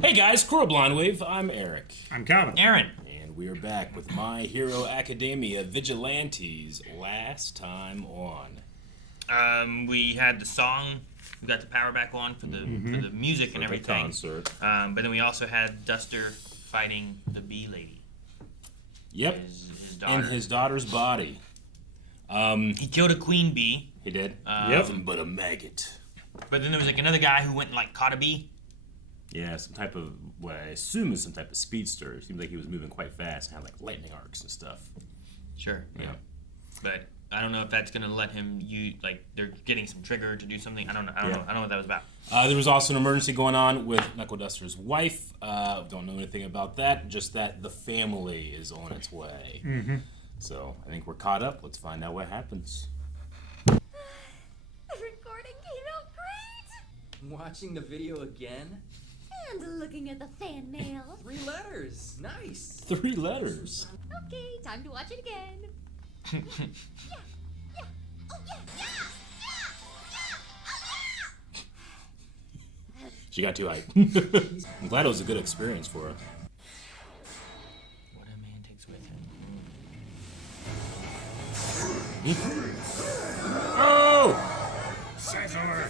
Hey guys, Crow Blindwave, I'm Eric. I'm Calvin. Aaron. And we are back with My Hero Academia Vigilantes last time on. We had the song, we got the power back on for the music and everything. The concert. But then we also had Duster fighting the bee lady. Yep. His daughter. In his daughter's body. He killed a queen bee. He did? Yep. Nothing but a maggot. But then there was like another guy who went and like caught a bee. Yeah, some type of, what I assume is some type of speedster. It seemed like he was moving quite fast and had like lightning arcs and stuff. Sure. Yeah. But I don't know if that's gonna let him use, like, they're getting some trigger to do something. I don't know. I don't know what that was about. There was also an emergency going on with Knuckleduster's wife. Don't know anything about that. Just that the family is on its way. So I think we're caught up. Let's find out what happens. The recording came out great! Watching the video again? And looking at the fan mail. 3 letters. Nice. 3 letters. Okay, time to watch it again. Yeah, yeah. Oh, yeah, yeah, yeah, yeah. She got too hyped. I'm glad it was a good experience for her. What a man takes with him. Oh! Scissor.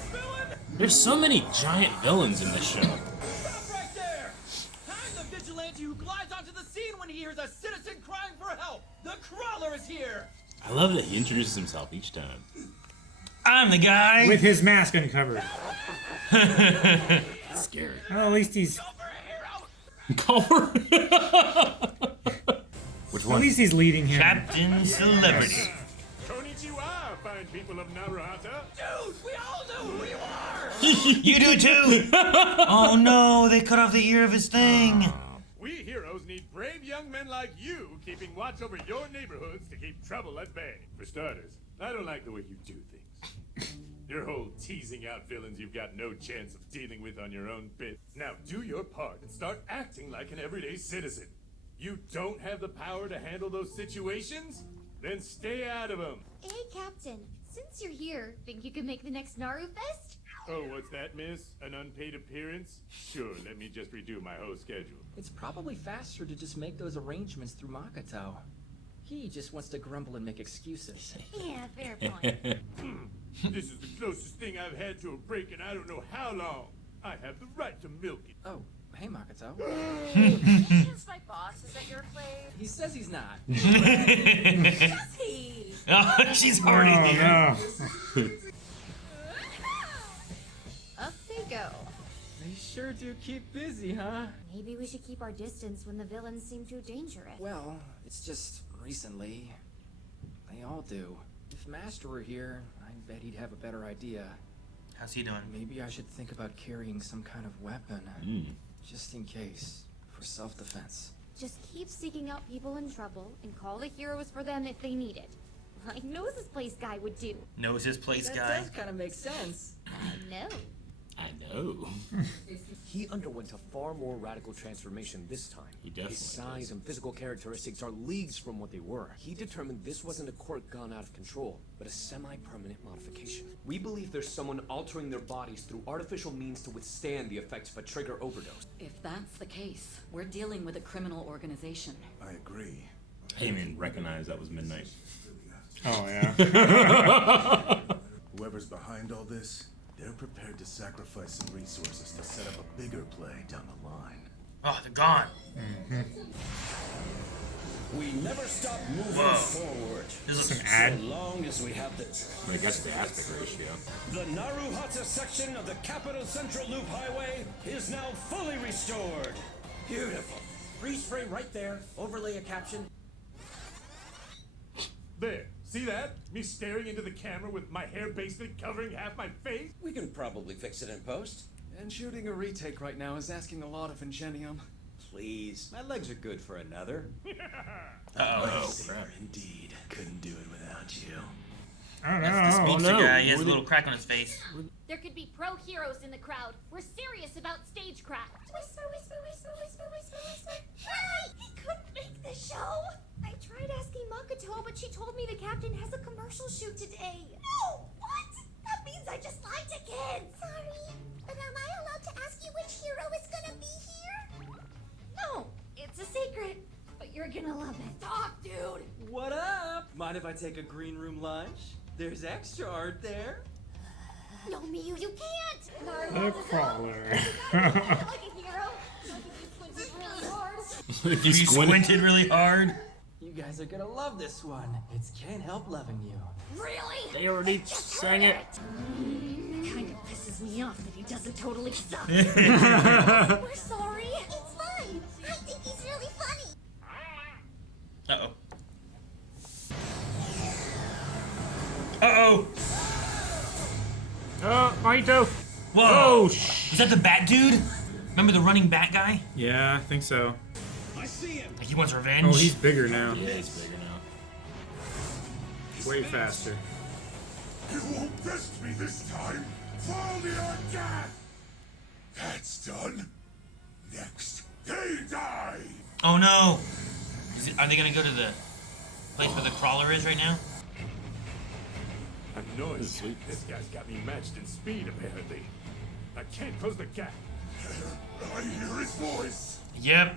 There's so many giant villains in this show. Stop right there! I'm the vigilante who glides onto the scene when he hears a citizen crying for help! The crawler is here! I love that he introduces himself each time. I'm the guy. With his mask uncovered. It's scary. Well, at least he's... Culver? Which At one? least he's leading him. Captain Celebrity. Konnichiwa, fine people of Marietta. Dude, we all know who you are! You do too. Oh no, they cut off the ear of his thing. We heroes need brave young men like you keeping watch over your neighborhoods to keep trouble at bay. For starters, I don't like the way you do things. Your whole teasing out villains you've got no chance of dealing with on your own bit. Now do your part and start acting like an everyday citizen. You don't have the power to handle those situations? Then stay out of them. Hey, Captain. Since you're here, think you can make the next Naru Fest? Oh, what's that, miss? An unpaid appearance? Sure, let me just redo my whole schedule. It's probably faster to just make those arrangements through Makoto. He just wants to grumble and make excuses. Yeah, fair point. This is the closest thing I've had to a break in I don't know how long. I have the right to milk it. Oh, hey Makoto. Since my boss is at your place. He says he's not. Does he? Oh, she's already Oh, here. no. Up they go. They sure do keep busy, huh? Maybe we should keep our distance when the villains seem too dangerous. Well, it's just recently. They all do. If Master were here, I bet he'd have a better idea. How's he doing? Maybe I should think about carrying some kind of weapon. Just in case. For self-defense. Just keep seeking out people in trouble and call the heroes for them if they need it. Like Noses Place guy would do. Knows his place, That guy. does kind of make sense. I know. I know. He underwent a far more radical transformation this time. He definitely His size does. and physical characteristics are leagues from what they were. He determined this wasn't a quirk gone out of control, but a semi-permanent modification. We believe there's someone altering their bodies through artificial means to withstand the effects of a trigger overdose. If that's the case, we're dealing with a criminal organization. I agree. I didn't even recognize that was Midnight. Oh, yeah. Whoever's behind all this, they're prepared to sacrifice some resources to set up a bigger play down the line. Oh, they're gone. We never stop moving Whoa. forward. This is An ad. So long as we have this. I guess the aspect ratio. The Naruhata section of the Capital Central Loop Highway is now fully restored. Beautiful. Freeze frame right there. Overlay a caption. There, see that? Me staring into the camera with my hair basically covering half my face? We can probably fix it in post. And shooting a retake right now is asking a lot of Ingenium. Please, my legs are good for another. Uh-oh. Indeed. Couldn't do it without you. I don't That's the know. speedster no. guy. He has a What little crack on his face. There could be pro heroes in the crowd. We're serious about stagecraft. Whisper, whisper, whisper, whisper, whisper, whisper. Hurry! He couldn't make the show. I tried asking Makoto, but she told me the captain has a commercial shoot today. No! What? That means I just lied to kids. Sorry, but am I allowed to ask you which hero is gonna be here? gonna love it. Stop, dude! What up? Mind if I take a green room lunch? There's extra art there. No, Miyu, you can't! The crawler. Like a hero. Like if you squinted really hard. If You squinted really hard. You guys are gonna love this one. It's Can't Help Loving You. Really? They already sang it. Kind of pisses me off that he doesn't totally suck. Uh We're sorry. It's fine. I think he's really funny. oh. Uh-oh. Maito. Whoa. Oh, Was that the bat dude? Remember the running bat guy? Yeah, I think so. I see him. Like he wants revenge? Oh, he's bigger now. Yeah, it's bigger now. Way faster. You won't best me this time. Fall to your death. That's done. Next, they die. Oh no! Are they gonna go to the place where the crawler is right now? I'm noisy. This guy's got me matched in speed, apparently. I can't close the gap. I hear his voice. Yep.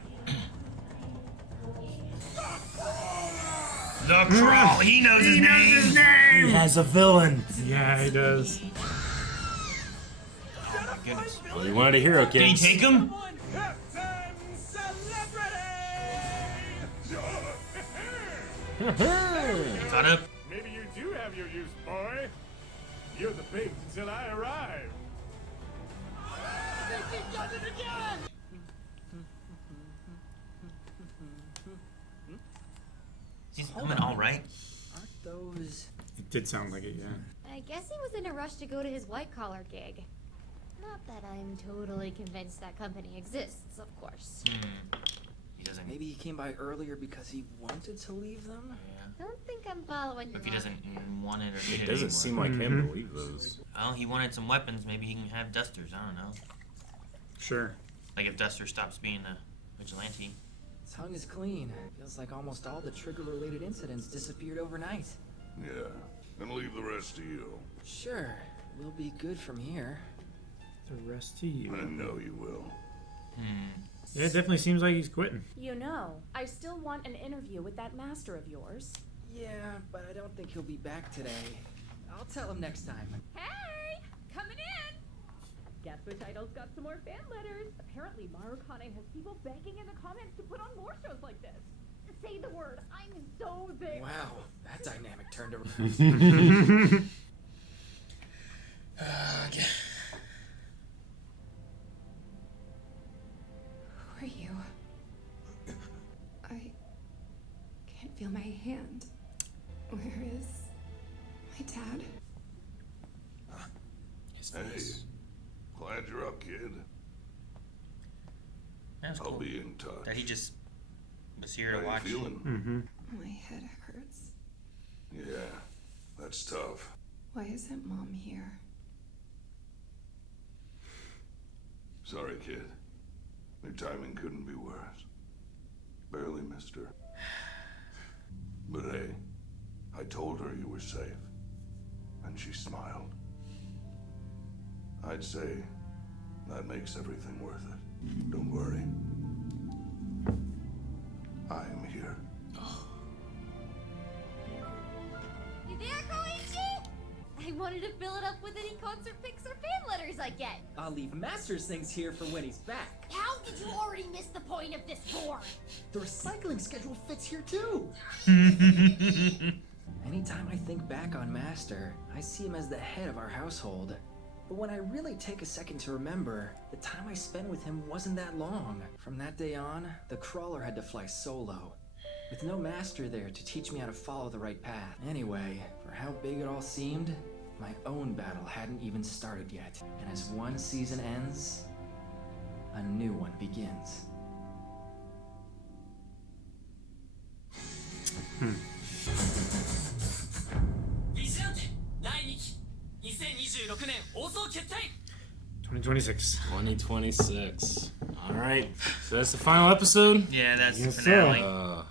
The crawler! He knows his name! He has a villain. Yeah, he does. Oh my goodness. Well, you wanted a hero, Did he kids. take him? Captain Celebrity! Caught up? Maybe you do have your use, boy. You're the bait until I arrive. He does it again! He's coming all right. Aren't those... It did sound like it, yeah. I guess he was in a rush to go to his white-collar gig. Not that I'm totally convinced that company exists, of course. He doesn't. Maybe he came by earlier because he wanted to leave them? Yeah. Don't think I'm following you. If he doesn't want it or need It it doesn't anymore. seem like him to leave those. Well, he wanted some weapons. Maybe he can have dusters. I don't know. Sure. Like if Duster stops being a vigilante. Tongue is clean. Feels like almost all the trigger-related incidents disappeared overnight. Yeah, and leave the rest to you. Sure, we'll be good from here. The rest to you. I know you will. Yeah, it definitely seems like he's quitting. You know, I still want an interview with that master of yours. Yeah, but I don't think he'll be back today. I'll tell him next time. Hey! Coming in! Guess which idol's got some more fan letters? Apparently Marukane has people begging in the comments to put on more shows like this. Say the word. I'm so there. Wow, that dynamic turned around. Okay. Who are you? I can't feel my hand. Where is my dad? Hey, glad you're up, kid. That's I'll cool. be in touch. That he just was here How to you watch. feeling? Mm-hmm. My head hurts. Yeah, that's tough. Why isn't Mom here? Sorry, kid. Your timing couldn't be worse. Barely missed her. But hey, I told her you were safe, and she smiled. I'd say that makes everything worth it. Don't worry. I am here. You there, Koichi? I wanted to fill it up with any concert pics or fan letters I get. I'll leave Master's things here for when he's back. How did you already miss the point of this board? The recycling schedule fits here too. Anytime I think back on Master, I see him as the head of our household. But when I really take a second to remember, the time I spent with him wasn't that long. From that day on, the crawler had to fly solo, with no master there to teach me how to follow the right path. Anyway, for how big it all seemed, my own battle hadn't even started yet. And as one season ends, a new one begins. 2026. 2026. All right. So that's the final episode? Yeah, that's Yes, the sir. finale.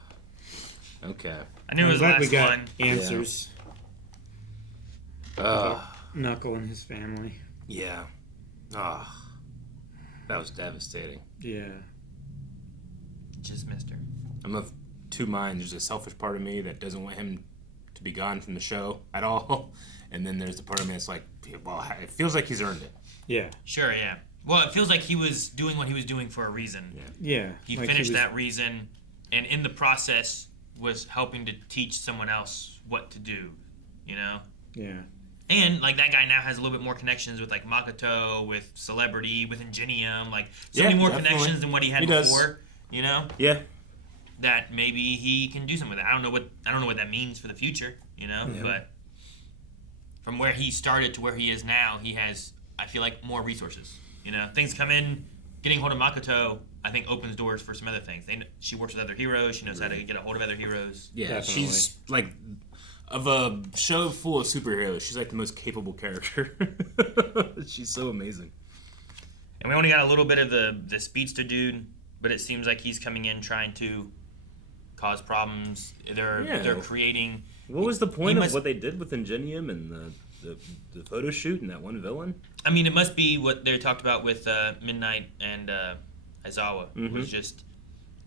Okay. I knew it I'm was glad last we got one. answers. Uh, Knuckle and his family. yeah. That was devastating. Yeah. Just missed her. I'm a two minds. There's a selfish part of me that doesn't want him to be gone from the show at all, and then there's the part of me that's like, well, it feels like he's earned it. Yeah. Sure, yeah. Well, it feels like he was doing what he was doing for a reason. Yeah. He like finished that reason, and in the process was helping to teach someone else what to do, you know? Yeah. And, like, that guy now has a little bit more connections with, like, Makoto, with Celebrity, with Ingenium, like, so many more definitely. connections than what he had before, you know? Yeah. That maybe he can do something with it. I don't know what that means for the future, you know? Yeah. But from where he started to where he is now, he has, I feel like, more resources. You know, things come in. Getting hold of Makoto, I think, opens doors for some other things. She works with other heroes. She knows how to get a hold of other heroes. Yeah, Definitely. she's like, of a show full of superheroes, she's like the most capable character. She's so amazing. And we only got a little bit of the speedster dude, but it seems like he's coming in trying to cause problems. They're creating. What was the point of what they did with Ingenium and the photo shoot and that one villain? I mean, it must be what they talked about with Midnight and Aizawa. Mm-hmm. Was just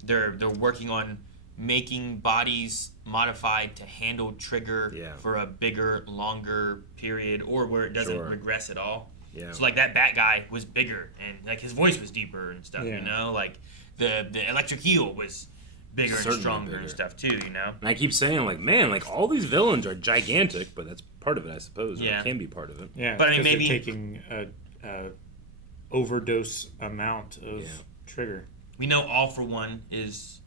they're working on making bodies modified to handle trigger for a bigger, longer period, or where it doesn't regress at all. Yeah. So like that bat guy was bigger and like his voice was deeper and stuff. Yeah. You know, like the electric eel was bigger Certainly and stronger bigger. and stuff too. You know. And I keep saying, like, man, like all these villains are gigantic, but that's part of it, I suppose. Or Yeah. it can be part of it. Yeah, But I mean, because maybe- they're taking a overdose amount of trigger. We know All for One is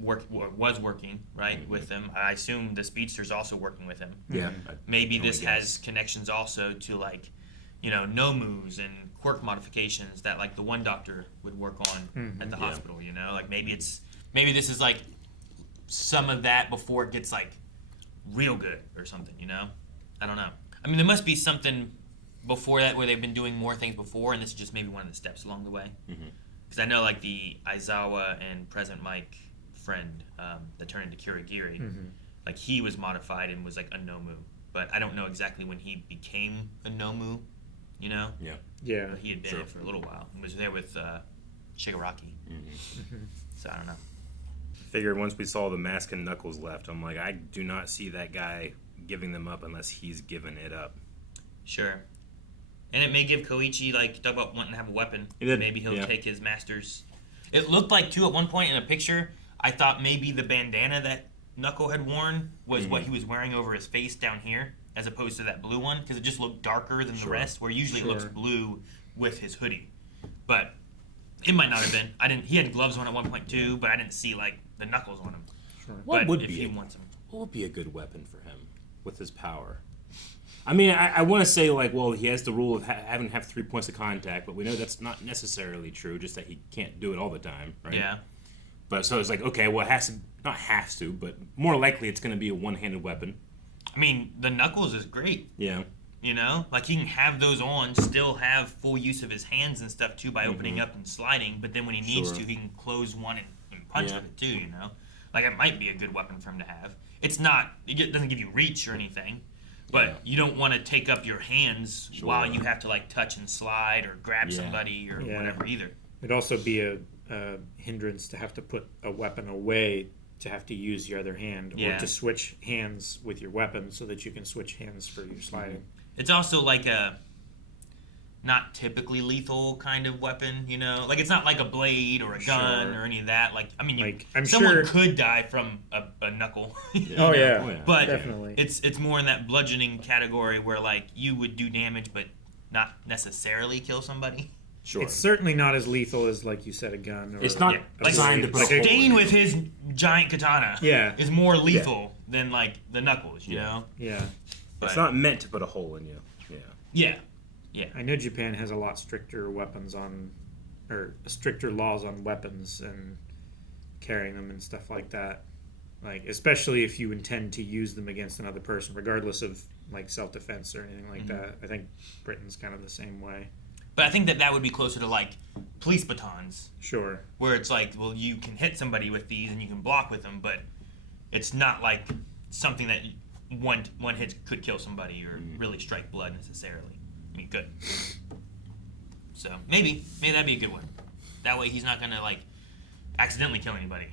was working right with him. I assume the speedster's also working with him. Yeah. Maybe this has connections also to like, you know, Nomus and quirk modifications that like the One Doctor would work on at the hospital. You know, like maybe this is like some of that before it gets like real good or something. You know, I don't know. I mean, there must be something before that where they've been doing more things before, and this is just maybe one of the steps along the way. Because I know like the Aizawa and Present Mike friend that turned into Kirigiri, like he was modified and was like a Nomu, but I don't know exactly when he became a Nomu. You know? Yeah. Yeah. But he had been there for a little while. He was there with Shigaraki. So I don't know. Figured once we saw the mask and Knuckles left, I'm like, I do not see that guy giving them up unless he's given it up. Sure. And it may give Koichi, like, talk about wanting to have a weapon. He did, Maybe he'll yeah. take his master's. It looked like, too, at one point in a picture, I thought maybe the bandana that Knuckle had worn was what he was wearing over his face down here, as opposed to that blue one, because it just looked darker than the rest, where usually it looks blue with his hoodie. But it might not have been. He had gloves on at one point, too, but I didn't see, like, the knuckles on him. What But would if be he a- wants them. What would be a good weapon for him with his power? I mean, I want to say, like, well, he has the rule of having to have 3 points of contact, but we know that's not necessarily true, just that he can't do it all the time, right? Yeah. But so it's like, okay, well, it has to, not has to, but more likely it's going to be a one-handed weapon. I mean, the knuckles is great. Yeah. You know, like he can have those on, still have full use of his hands and stuff too by opening up and sliding. But then when he needs to, he can close one and punch with it too. You know, like it might be a good weapon for him to have. It's not. It doesn't give you reach or anything, but you don't want to take up your hands while you have to like touch and slide or grab somebody or whatever either. It'd also be a hindrance to have to put a weapon away to have to use your other hand, or to switch hands with your weapon so that you can switch hands for your sliding. It's also like a not typically lethal kind of weapon, you know? Like, it's not like a blade or a gun or any of that. Like, I mean, Like, I'm someone sure- could die from a knuckle. you Oh, know? yeah. But Definitely. it's more in that bludgeoning category where, like, you would do damage but not necessarily kill somebody. Sure. It's certainly not as lethal as, like you said, a gun. Or It's not a designed to blade. put a hole Dane with his giant katana is more lethal than, like, the knuckles, you know? Yeah. It's not meant to put a hole in you. Yeah. Yeah. I know Japan has a lot stricter weapons on, or stricter laws on weapons and carrying them and stuff like that. Like, especially if you intend to use them against another person, regardless of, like, self-defense or anything like that. I think Britain's kind of the same way. But I think that would be closer to, like, police batons. Sure. Where it's like, well, you can hit somebody with these and you can block with them, but it's not like something that one hit could kill somebody or really strike blood necessarily. I mean, good. So maybe that'd be a good one. That way he's not gonna like accidentally kill anybody.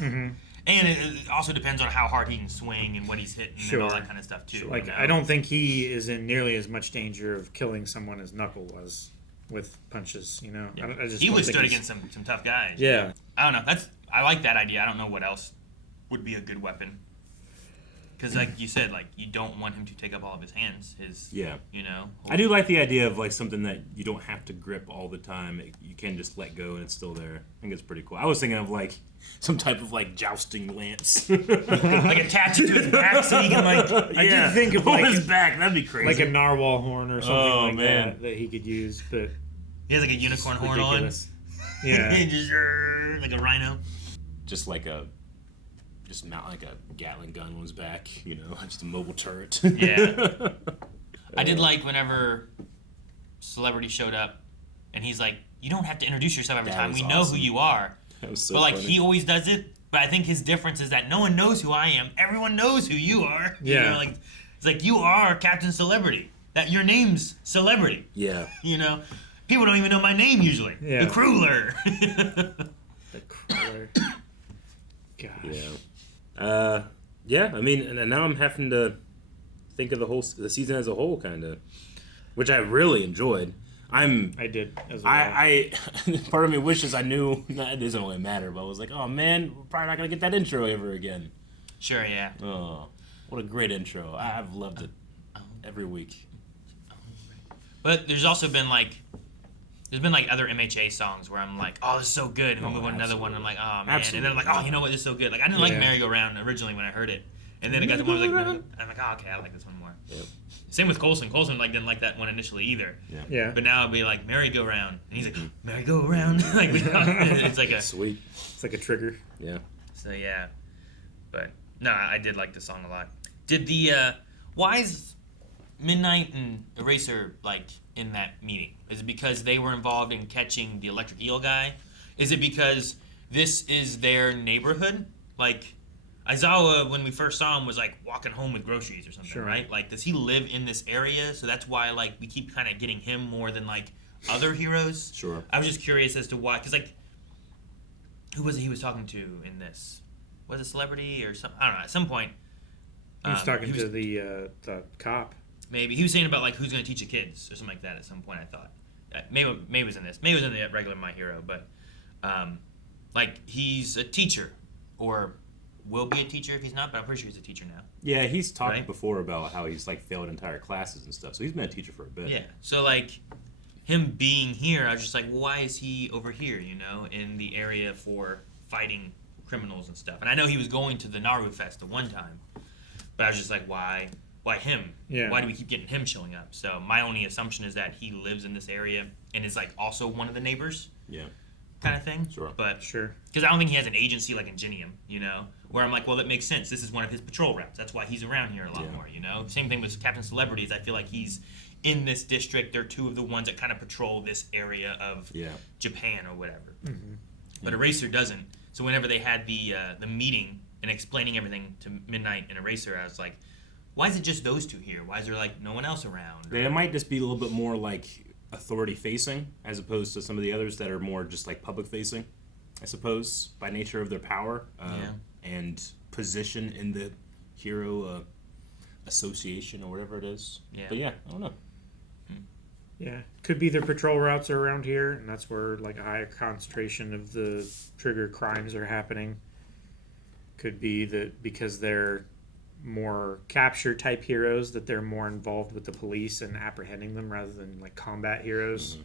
And it also depends on how hard he can swing and what he's hitting and all that kind of stuff too. Like, you know? I don't think he is in nearly as much danger of killing someone as Knuckle was with punches. You know, I just he don't think withstood he's- against some tough guys. Yeah. I don't know. I like that idea. I don't know what else would be a good weapon. Because, like you said, like you don't want him to take up all of his hands. You know. I do like the idea of like something that you don't have to grip all the time. You can just let go and it's still there. I think it's pretty cool. I was thinking of like some type of like jousting lance, like attach it to his back so he can like. I did think of on like his back. That'd be crazy. like a narwhal horn or something man. that he could use, but He has like a unicorn horn ridiculous. on. Yeah. Just, like a rhino. Just mount like a Gatling gun on his back, you know, just a mobile turret. Yeah. I did like whenever Celebrity showed up, and he's like, "You don't have to introduce yourself every That time. was We know awesome. who you are." That was so but like funny. he always does it. But I think his difference is that no one knows who I am. Everyone knows who you are. Yeah. You know, like it's like you are Captain Celebrity. That your name's Celebrity. Yeah. You know, people don't even know my name usually. Yeah. The Crueler. The crawler. Gosh. Yeah. Yeah, I mean, and now I'm having to think of the season as a whole, kind of, which I really enjoyed. I did as well. I part of me wishes I knew. It doesn't really matter, but I was like, oh man, we're probably not gonna get that intro ever again. Sure, yeah. Oh, what a great intro! I've loved it every week. But there's also been like other MHA songs where I'm like, oh, this is so good, and we move on to another one, and I'm like, oh man, Absolutely. and then I'm like, oh, you know what, this is so good. Like I didn't like Merry Go Round originally when I heard it, and then it got to one I was like, I'm like, oh, okay, I like this one more. Yep. Same with Coulson. Coulson like didn't like that one initially either. Yeah. But now it'll be like Merry Go Round, and he's like, Merry Go Round. Like it's like a Sweet. It's like a trigger. Yeah. So yeah, but no, I did like the song a lot. Did the why is Midnight and Eraser like in that meeting? Is it because they were involved in catching the electric eel guy? Is it because this is their neighborhood? Like Aizawa, when we first saw him, was like walking home with groceries or something, Sure. right? Like, does he live in this area? So that's why like we keep kind of getting him more than like other heroes. Sure. I was just curious as to why, because like, who was it he was talking to in this? Was it Celebrity or some? I don't know. At some point, He was talking to the cop. maybe he was saying about like who's going to teach the kids or something like that. At some point, I thought maybe it was in this. Maybe it was in the regular My Hero, but like he's a teacher or will be a teacher if he's not. But I'm pretty sure he's a teacher now. Yeah, he's talked Right? before about how he's like failed entire classes and stuff. So he's been a teacher for a bit. Yeah. So like him being here, I was just like, well, why is he over here? You know, in the area for fighting criminals and stuff. And I know he was going to the Naru Fest at one time, but I was just like, why him? Yeah. Why do we keep getting him showing up? So my only assumption is that he lives in this area and is like also one of the neighbors. Yeah. Kind of thing. Sure. But Sure. because I don't think he has an agency like Ingenium, you know, where I'm like, well, that makes sense. This is one of his patrol routes. That's why he's around here a lot more, you know. Same thing with Captain Celebrities. I feel like he's in this district. They're two of the ones that kind of patrol this area of Japan or whatever. Mm-hmm. But Eraser doesn't. So whenever they had the meeting and explaining everything to Midnight and Eraser, I was like, why is it just those two here? Why is there like no one else around? It might just be a little bit more like authority facing as opposed to some of the others that are more just like public facing, I suppose, by nature of their power and position in the hero association or whatever it is. Yeah. But yeah, I don't know. Yeah, could be their patrol routes are around here, and that's where like a higher concentration of the trigger crimes are happening. Could be that because they're more capture type heroes, that they're more involved with the police and apprehending them rather than like combat heroes.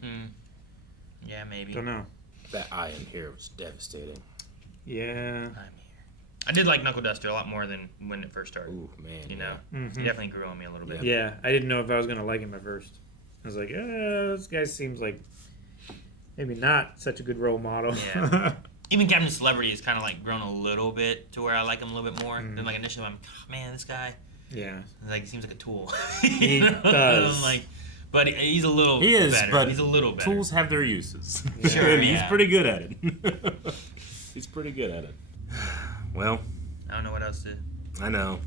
Yeah, maybe. Don't know. That I am here was devastating. Yeah. I did like Knuckleduster a lot more than when it first started. Ooh, man. You know, Mhm. he definitely grew on me a little bit. Yeah, I didn't know if I was gonna like him at first. I was like, this guy seems like maybe not such a good role model. Yeah. Even Captain Celebrity has kind of like grown a little bit to where I like him a little bit more. Then like initially I'm, oh, man, this guy. Yeah. Like he seems like a tool. He know? does. I'm like, but he's a little He is, better. but He's a little better. tools have their uses. Sure, And he's yeah. pretty good at it. He's pretty good at it. Well, I don't know what else to. I know.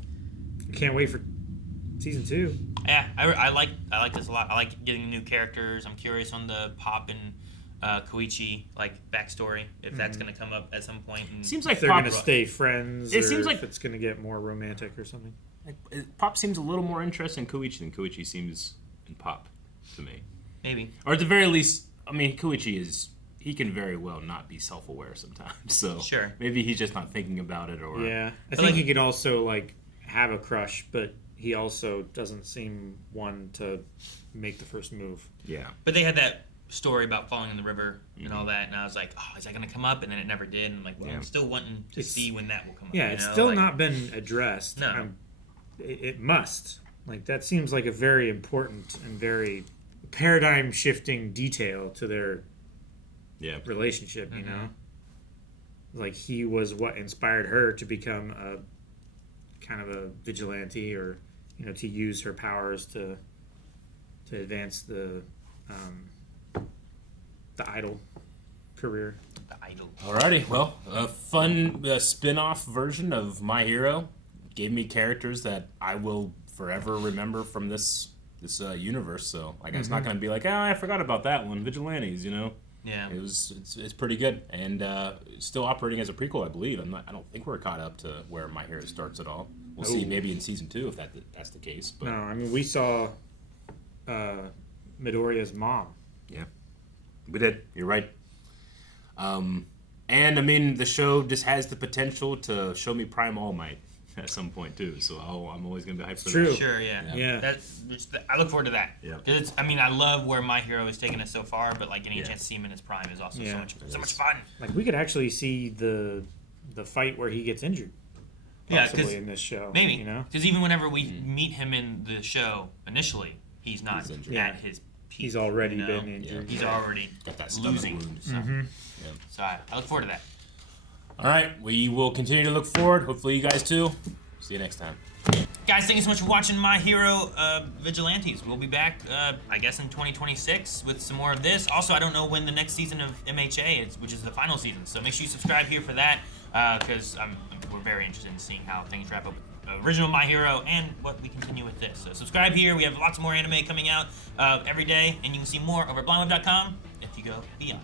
Can't wait for season 2. Yeah, I like this a lot. I like getting new characters. I'm curious on the Pop and Koichi like backstory, if that's going to come up at some point. And Seems like If they're Pop. gonna stay friends. It or seems like- if it's gonna get more romantic or something. Pop seems a little more interested in Koichi than Koichi seems in Pop to me. maybe. Or at the very least, I mean, Koichi he can very well not be self-aware sometimes. So Sure. maybe he's just not thinking about it, or Yeah, I But think like- he could also like have a crush, but he also doesn't seem one to make the first move. yeah. But they had that story about falling in the river and all that, and I was like, oh, is that going to come up? And then it never did. And I'm like, well, Yeah. I'm still wanting to see when that will come up. Yeah, you it's know? still Like, not been addressed. No. It must. Like that seems like a very important and very paradigm shifting detail to their Yeah. relationship. You know, like he was what inspired her to become a kind of a vigilante, or to use her powers to advance the idol career. the idol. Alrighty, well, a fun spin-off version of My Hero gave me characters that I will forever remember from this universe. So like, it's not going to be like, I forgot about that one, Vigilantes. Yeah. It's pretty good, and still operating as a prequel, I believe. I don't think we're caught up to where My Hero starts at all. We'll see maybe in season 2 if that's the case. But No, I mean we saw Midoriya's mom. yeah, we did. You're right. And I mean, the show just has the potential to show me Prime All Might at some point too. So I'm always gonna be hyped for True. that. Sure, yeah. Yeah. I look forward to that. Yeah. 'Cause it's, I mean, I love where My Hero has taken us so far, but like getting a Yeah. chance to see him in his prime is also Yeah. so much fun. Like we could actually see the fight where he gets injured. Yeah, Possibly 'cause in this show. Maybe. You know. Because even whenever we meet him in the show initially, he's not injured. at his peak. He's already you know? been injured. He's Yeah. already Got that stomach losing. wound. So, so I look forward to that. All right, we will continue to look forward. Hopefully, you guys too. See you next time. Guys, thank you so much for watching My Hero Vigilantes. We'll be back, I guess, in 2026 with some more of this. Also, I don't know when the next season of MHA is, which is the final season. So make sure you subscribe here for that, because we're very interested in seeing how things wrap up with original My Hero and what we continue with this. So subscribe here. We have lots more anime coming out every day, and you can see more over at blindweb.com if you go beyond.